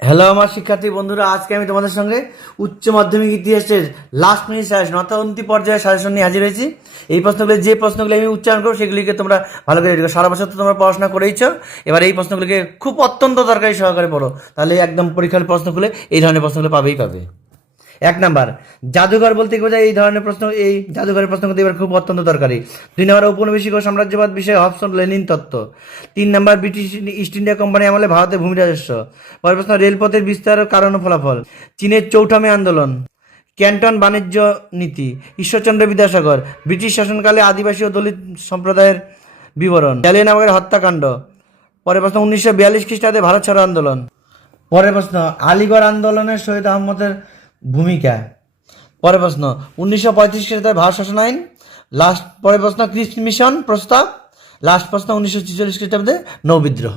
Hello আমার শিক্ষার্থী বন্ধুরা, আজকে আমি তোমাদের সঙ্গে উচ্চ মাধ্যমিক ইতিহাসের লাস্ট মিনিট সাজেশন অর্থাৎ অন্তিম পর্যায়ের সাজেশন নিয়ে হাজির হয়েছি। এই প্রশ্নগুলি যে প্রশ্নগুলি আমি উচ্চারণ করবো সেগুলিকে তোমরা ভালো করে রেডি করো। সারা বছর তো তোমরা পড়াশোনা করেইছো, এবার এই প্রশ্নগুলিকে খুব অত্যন্ত দরকারি সহকারে পড়ো, তাহলে একদম পরীক্ষার প্রশ্ন খুলে এই ধরনের প্রশ্নগুলো পাবেই পাবে। এক নাম্বার, জাদুঘর বলতে কি বোঝায়? এই ধরনের প্রশ্ন, এই জাদুঘরের প্রশ্ন কিন্তু এবার খুব অত্যন্ত দরকারি। দুই নাম্বার, ঔপনিবেশিক ও সাম্রাজ্যবাদ বিষয়ে হবসন লেনিন তত্ত্ব। তিন number, British east India company আমলে ভারতের ভূমি রাজস্ব। পরের প্রশ্ন, রেলপথের বিস্তার ও কারণ ও ফলাফল। চীনের চৌঠামে আন্দোলন, ক্যান্টন বাণিজ্য নীতি, ঈশ্বরচন্দ্র বিদ্যাসাগর, ব্রিটিশ শাসনকালে আদিবাসী ও দলিত সম্প্রদায়ের বিবরণ, জালিয়ানবাগের হত্যাকাণ্ড। পরের প্রশ্ন, 1942 খ্রিস্টাব্দে ভারত ছাড়ো আন্দোলন। পরের প্রশ্ন, আলিগড় আন্দোলনের শহীদ আহমদের ভূমিকা। পরের প্রশ্ন, 1935 খ্রিস্টাব্দে ভারত শাসন আইন। লাস্ট পরের প্রশ্ন, ক্রিস্ট মিশন প্রস্তাব। লাস্ট প্রশ্ন, 1946 খ্রিস্টাব্দে নৌ বিদ্রোহ।